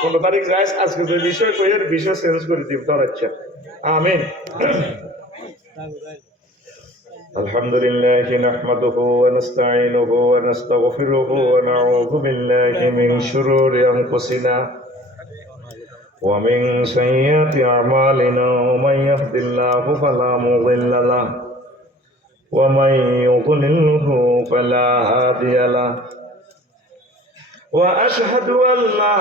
পনেরো তারিখ যাই আজকে যে বিষয় কইয়ের বিষয় চেঞ্জ করে দিব তোর আচ্ছা আমিন الحمد لله نحمده ونستعينه ونستغفره ونعوذ بالله من شرور أنفسنا ومن سيئات أعمالنا ومن يهد الله فلا مضل له ومن يضلله فلا هادي له وأشهد أن لا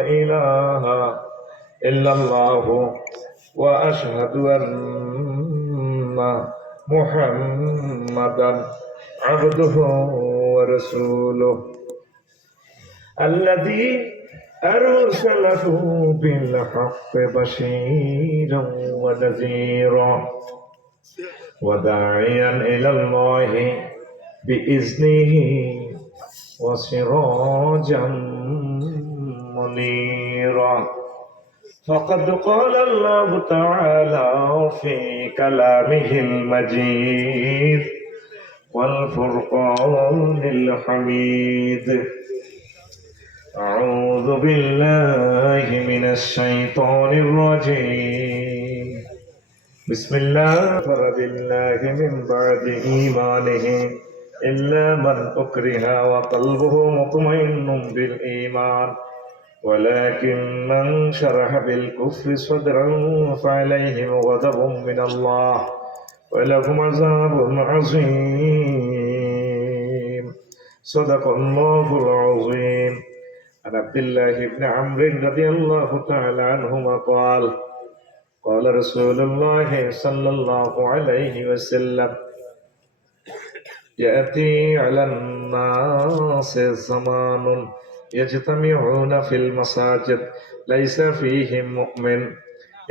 إله إلا الله وأشهد أن محمدا عبده ورسوله الذي أرسله بالحق بشيرا ونذيرا وداعيا إلى الله بإذنه وسراجا منيرا فقد قال الله تعالى في كلامه المجيد والفرقان الحميد أعوذ بالله من الشيطان الرجيم بسم الله كفر بالله من بعد إيمانه إلا من أكره وقلبه مطمئن بالإيمان ولكن من شرح بالكفر صدرا فعليهم غضب من الله ولهم عذاب عظيم صدق الله العظيم عن عبد الله بن عمرو رضي الله تعالى عنهما قال قال رسول الله صلى الله عليه وسلم يأتي على الناس زمان يجتمعون في المساجد ليس فيهم مؤمن.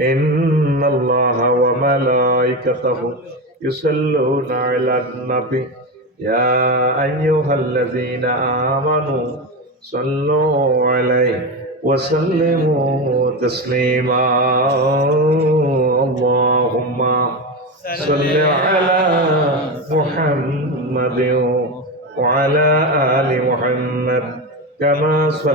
إن الله وملائكته يصلون على النبي. يا أيها الذين آمنوا صلوا عليه وسلموا تسليما.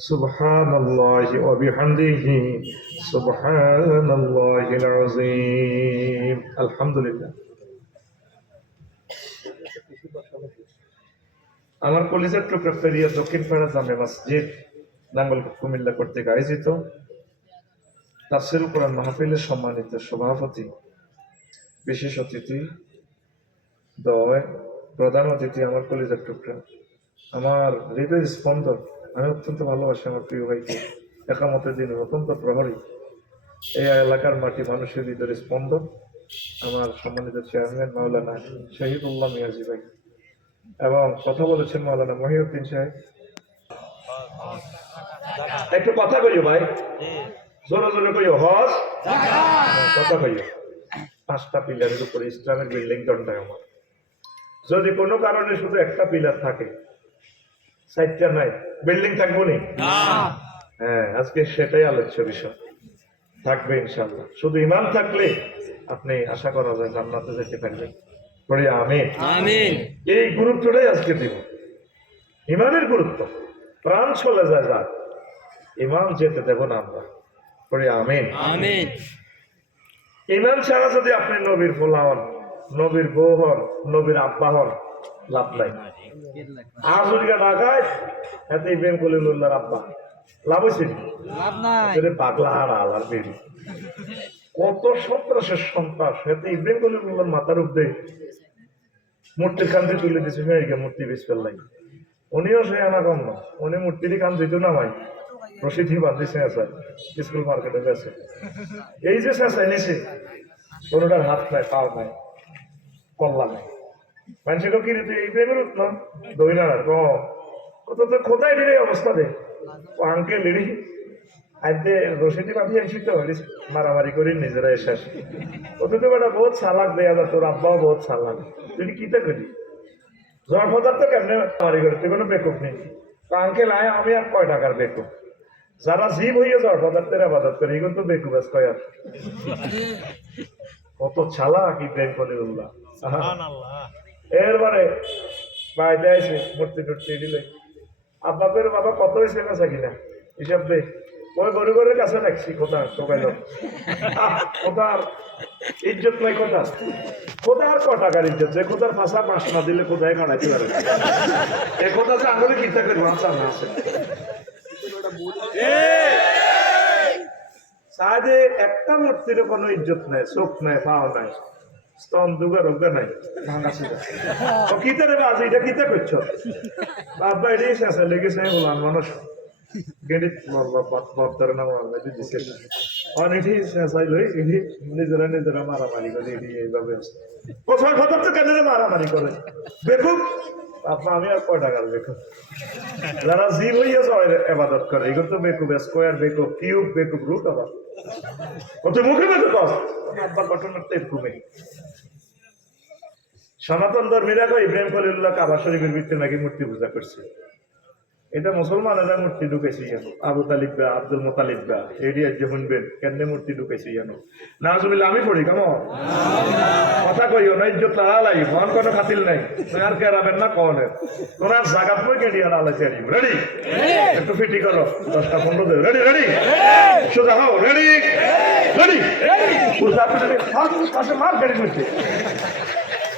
سبحان الله وبحمده سبحان الله العظيم الحمد لله আমার কলেজের টুকরা ফেরিয়া দক্ষিণ পাড়া জামে মসজিদ নাঙ্গল কুমিল্লা কর্তৃক আয়োজিত তাফসিরুল কোরআন মাহফিলের সম্মানিত সভাপতি বিশেষ অতিথি দয় প্রধান অতিথি আমার কলেজের টুকরা আমার হৃদয় স্পন্দন। আমি অত্যন্ত ভালোবাসি আমার প্রিয় ভাইকে। একামতের দিন অত্যন্ত প্রহরী। এই এলাকার মাটি মানুষের হৃদয়ের স্পন্দন। আমার সম্মানিত চেয়ারম্যান মাওলানা শহীদুল্লাহ মিয়াজি ভাই। এবং কথা বলেছেন মাওলানা মহিউদ্দিন সাহেব। একটু কথা কইও ভাই। জোরে জোরে কইও হজ। কথা কইও। পাঁচটা পিলারের উপরে ইসলামের বিল্ডিং দণ্ডায় আমার যদি কোনো কারণে শুধু একটা পিলার থাকে চারটা নাই বিল্ডিং থাকব নি? হ্যাঁ আজকে সেটাই আলোচ্য বিষয়। থাকবে ইনশাল্লাহ শুধু ইমান থাকলে আপনি আশা করা যায় জান্নাতে যেতে পারবেন। পড়ি আমি আমিন। এই গুরুত্বটাই আজকে দিব। ইমানের গুরুত্ব। প্রাণ চলে যায় যাক ইমান যেতে দেব না আমরা। পড়ি আমিন। আমিন। ইমান ছাড়া যদি আপনি নবীর ফোলা হন নবীর বউ হন নবীর আব্বা হন লাভ নাই। আজুরিকা ঢাকায় এতে ইব্রাহিম কলিলুল্লাহর আব্বা। লাভ হয়েছে নি? লাভ নাই। পাগলা আর আলার বেরি কত সন্ত্রাসের সন্ত্রাস এতে ইব্রাহিম কলিলুল্লাহর মাথার উপরে। মূর্তির কান্দি তুলে দিছে মেয়েকে মূর্তি বেশ ফেললাই। উনিও সে আনা কম না। উনি মূর্তিরই কান দিত না ভাই রশিদি বাঁধিছে আছে স্কুল মার্কেটে গেছে। এই যে শেষায় নিছে কোনোটার হাত নাই পাও নাই কল্লা নাই। মানুষকে কি তুই এই প্রেমের উঠ না দই না কত তো কোথায় দিলে অবস্থা দে ও আঙ্কেল এরি আজকে রশিদি বাঁধি আনছি তো মারামারি করি নিজেরাই শেষ ওতে তো বেটা বহুত চালাক দেয়া যা তোর আব্বাও বহুত চালাক। তুই কিতা করি? জ্বর ফদার তো কেমনে মারি করি? তুই কোনো বেকুব নেই। তো আঙ্কেল আয় আমি আর কয় টাকার বেকুব? যারা জীব হইয়া জ্বর পদার্থের আবাদত করে এগুলো তো বেকুব আছে কয় কত চালাক ইব্রাহিম খলিলুল্লাহ এরপরে বাড়িতে এসে মূর্তি টুর্তি দিলে। বাবা কত হয়েছে কাছে কিনা হিসাব দে। ওই গরু গরুর কাছে রাখছি, কোথা টোকাইল কোথার ইজ্জত নাই, কোথা? কোথার ক টাকার ইজ্জত? যে কোথার ফাঁসা পাঁচ না দিলে কোথায় কাটাইতে পারে এ কথা যে আঙুলে চিন্তা করব আচ্ছা না আছে? সাহায্যে একটা মূর্তির কোনো ইজ্জত নাই, চোখ নাই, পাও নাই। নাই। কিতে এটা কিতে লেগেছে মারামারি করে, এটি এইভাবে আছে। কোথায় কথা তো কেন মারামারি করে? বেকুব আপা আমি আর কয় টাকার বেকুব যারা জীব হইয়া এবাদত করে, এগুলো তো বেকুব, স্কোয়ার বেকুব, কিউব বেকুব, রুট আবার। মুখে বেকুব কস? আব্বার সনাতন ধর্মীরা কয় ইব্রাহিম খলিল্লাহ কাবা শরীফের ভিত্তি নাকি মূর্তি পূজা করছে। এটা মুসলমানেরা মূর্তি ঢুকেছে জানো আবু তালিব বা আব্দুল মোতালিব বা এডি আজ শুনবেন কেমনে মূর্তি ঢুকেছে জানো না শুনিলে আমি পড়ি কেমন কথা কইও না ইজ্জত লাগালাই মন কোনো খাতিল নাই। তুই আর কেরাবেন না কনের তোরা জাগাত মই কেডি আর আলাইছে আরিম রেডি একটু ফিটি করো দশটা পনেরো দেবে। রেডি রেডি সোজা হও রেডি রেডি উল্টা পিঠে ফাঁস পাশে মার গাড়ি করছে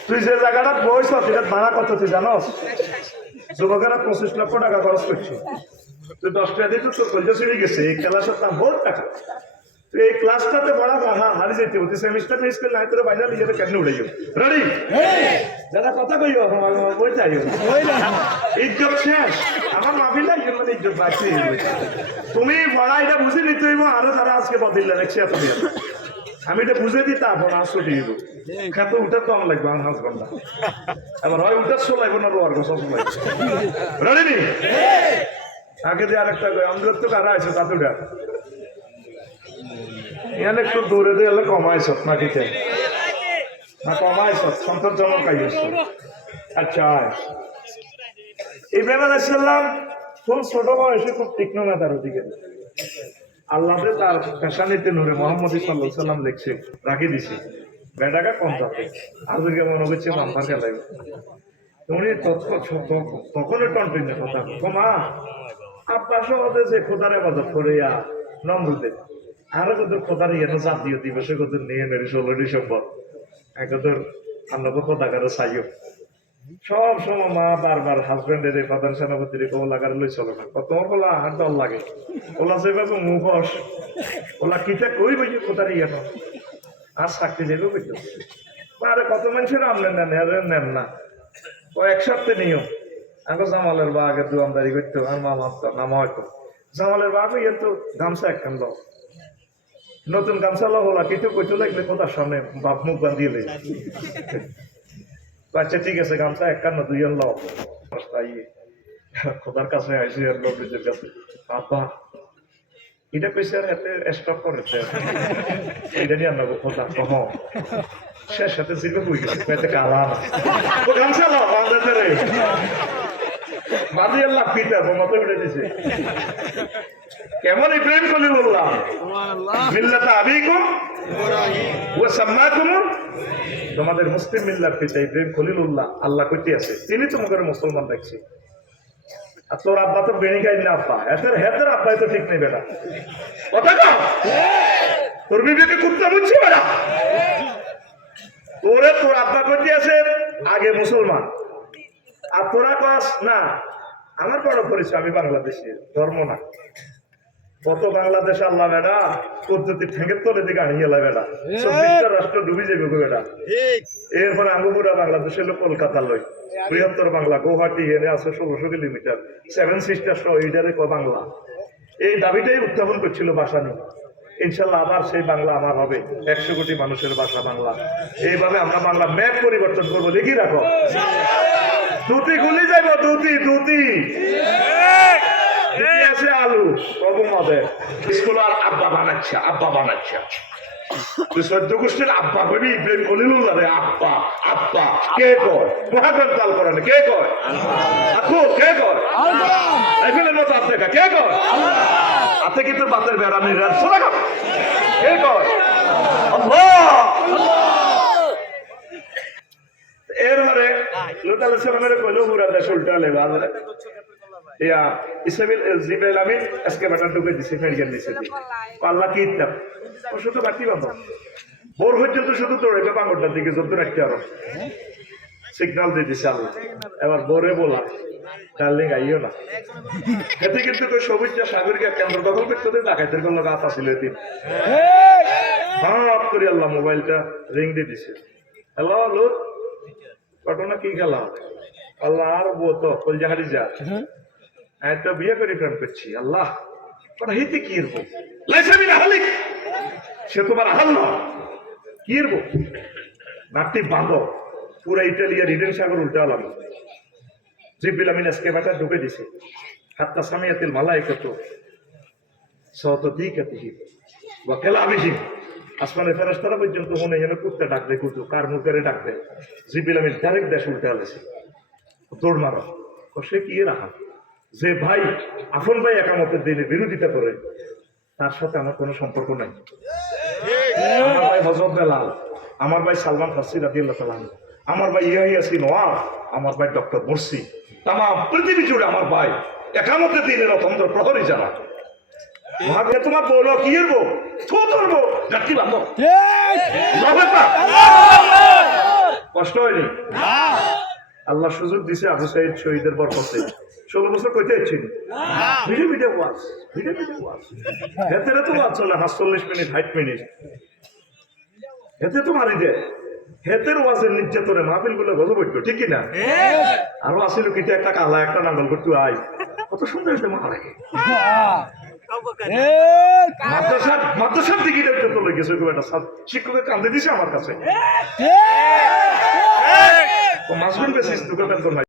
তুই যে জায়গাটা বইছ, সেটা ভাড়া কত তুই জানস যুবকেরা পঁচিশ লক্ষ টাকা খরচ করছে। তুই দশ টাকা দিয়ে তোর কলজা ছিঁড়ে গেছে, এই ক্লাসের দাম বহুত টাকা। তুই এই ক্লাসটাতে পড়া হা হারি যেতে হতে সেমিস্টার মিস করলে হয়তো বাইনা নিজের কেমনে উড়ে যাও রেডি যারা কথা কইও বই চাইও ইজ্জত শেষ। আমার মাফিল লাগে মানে ইজ্জত বাঁচি তুমি পড়া এটা বুঝে নিতে হইব, আরও যারা আজকে বদিল্লা দেখছি এত আমি এটা বুঝে তারপর আজ ছুটি দিব। খেতে উঠে তো আমার লাগবে আমার ঘণ্টা এবার হয় উঠে চলাইব না রোয়ার গোসল চলাইব রেডি নি? আগে দিয়ে আরেকটা আমাদের তো কারা আছে তাতে উঠে ইয়ান একটু দূরে দিয়ে এলে কমাইছ না না কমাইছ সন্তোষজনক আইস আচ্ছা আয়। ইব্রাহিম আলাইসাল্লাম খুব ছোট বয়সে খুব তীক্ষ্ণ না তার ওদিকে আল্লাহ তার ফ্যাশানিতে নূরে মোহাম্মদ সাল্লাহ সাল্লাম লিখছে, রাখি দিছে। বেটাকা কম যাবে আজকে মনে করছে মাম্মার খেলাই উনি তখনই কন্টিনিউ কথা কমা আব্বা সহজে যে খোদার আবাদত করে নম্রদে আরও কত খোদার ইয়ে জাতীয় দিবসে কত নিয়ে নেবে ষোলো ডিসেম্বর। একদর আন্নব খোদাকারে চাইও সব সময় মা বারবার হাজবেন্ডের এই প্রধান সেনাপতির কো লাগার লই চলো না। তোমার বলা আর দল লাগে। ওলা যেভাবে মুখস ওলা কিতা কই বই কোথায় ইয়ে আর চাকরি যাবে বুঝতো আরে কত মানুষের আমলেন নেন নেন না। ও এক সপ্তাহে নিও আগে জামালের বা আগে দোয়ামদারি করতো আর মামা তো নামা হয়তো। জামালের বা আগে তো গামছা একখান দাও। নতুন গামছা লো হলা কিছু কইতে লাগলে কোথার সামনে বাপ মুখ বান্ধিয়ে লে আচ্ছা ঠিক আছে, গামছা একখান দুই জন লও খোদার কাছে আইসি আর লোকের কাছে। আব্বা, এটা কইছে আর এতে স্টপ করেছে। এটা নিয়ে আনব খোদা, কহ। শেষ সাথে গেছে? পেতে কালা ও গামছা লও বাঁধাতে রে আল্লাহ পিতা মতো উঠে দিছে। কেমন ইব্রাহিম কলি বললাম মিল্লাতা আবিকুম ওয়া সাম্মাকুম। তোমাদের মুসলিম মিল্লার পিতা ইব্রাহিম খলিলুল্লাহ আল্লাহ কইতে আছে তিনি তোমাদের মুসলমান দেখছে। আর তোর আব্বা তো বেড়ি গাই না আব্বা এদের হেদের আব্বাই তো ঠিক নেই বেটা। কথা কও? তোর বিবেকে কুত্তা বুঝছি বেটা। তোরে তোর আব্বা কইতে আছে আগে মুসলমান। আর তোরা কস না আমার বড় পরিচয় আমি বাংলাদেশি ধর্ম না। কত বাংলাদেশ আল্লাহ বেড়া পদ্ধতি ঠেঙ্গের তলে দিকে আনিয়ে বেড়া চব্বিশটা রাষ্ট্র ডুবি যাবে গো বেড়া এরপরে আঙ্গুপুরা বাংলাদেশ এলো কলকাতা লই বৃহত্তর বাংলা গৌহাটি এনে আছে ষোলোশো কিলোমিটার। সেভেন সিস্টার সহ এইটারে ক বাংলা। এই দাবিটাই উত্থাপন করছিল বাসানি। ইনশাল্লাহ আবার সেই বাংলা আমার হবে। একশো কোটি মানুষের ভাষা বাংলা। এইভাবে আমরা বাংলা ম্যাপ পরিবর্তন করব। লিখি রাখো। দুটি গুলি যাইব আছে আলু স্কুল আর আব্বা বানাচ্ছে আব্বা বানাচ্ছে। সদ্য গোষ্ঠীর আব্বা ইব্রাহিম রে, আব্বা আব্বা, কে কয়? মহাগ্রন্থ তাল করেন কে কয়? কে কয়? কে কয়? হাতে কিন্তু বাতের রাত শোনা কর কে কয়? এরপরে লোটাল সেভেনের কইলো ইয়া ইসমাইল জিবেল আমিন আজকে বাটার ঢুকে দিছে ফেরিয়ার নিচে দিয়ে। পাল্লা কি ইত্যাপ? ও শুধু বাকি বাবা পর্যন্ত শুধু দৌড়াইবে দিকে যত রাখতে আরও দিয়ে দিছে আল্লাহ। এবার বোরে বলা। ডার্লিং আইও না। এতে কিন্তু তো সবুজটা সাগরকে কেন্দ্র দখল করতে দিয়ে ডাকাইতের কোনো গাছ আসিল এদিন। করে আল্লাহ মোবাইলটা রিং দিয়ে দিছে। হ্যালো লোক ঘটনা কি গেল? আল্লাহ আর বো তো কলজাহারি যা আমি তো বিয়ে করে প্রেম করছি আল্লাহ। হিতে কি না সে তোমার হাল না। কি এরবো নাটটি বাঁধো। পুরা ইটালিয়া রিডেন সাগর উল্টে আলাম। জিব্বিল আমিন আজকে বাটা ঢুকে দিছে। হাত্তা সামিয়াতিল মালাইকাতু সতদিকাতিহি ওয়া কালামিহি আসমানে ফেরেশতারা পর্যন্ত মনে যেন কুত্তা ডাকবে কুতু কার মুখেরে ডাকবে জিবিল আমি ডাইরেক্ট দেশ উল্টে আলেছে দৌড় মারো। সে কি রাখা যে ভাই আফন ভাই একামতের দিনে বিরোধিতা করে, তার সাথে আমার কোনো সম্পর্ক নাই। আমার ভাই হজরত বেলাল, আমার ভাই সালমান ফার্সি রাজি আল্লাহ আমার ভাই ইয়াহিয়াসিন ওয়ার আমার ভাই ডক্টর মুর্সি তাম পৃথিবী জুড়ে আমার ভাই একামতের দিনের অতন্ত্র প্রহরী যারা। মহাবীর তোমার বলো কি করব তো ধরবো যাত্রী বান্ধব কষ্ট হয়নি? আল্লাহ সুযোগ দিছে আবু সাইদ শহীদের বরকতে। ষোলো বছর কইতে ইচ্ছি ভিডিও ভিডিও ওয়াজ ভিডিও ভিডিও ওয়াজ হেতে তো ওয়াজ চলে সাতচল্লিশ মিনিট ষাট মিনিট। হেতে তো মারি দে। হেতের ওয়াজের নির্যাতনে মাহফিলগুলো গজব হইতো ঠিক কিনা? আরও আসিল কিন্তু একটা কালা একটা নাঙ্গল করতে আই কত সুন্দর হয়েছে মহারাগে মাদ্রাসার মাদ্রাসার দিকে দেখতে তো লেগেছে খুব একটা শিক্ষকের কান্দে দিছে আমার কাছে তো মাসগুল বেশি তোকে নাই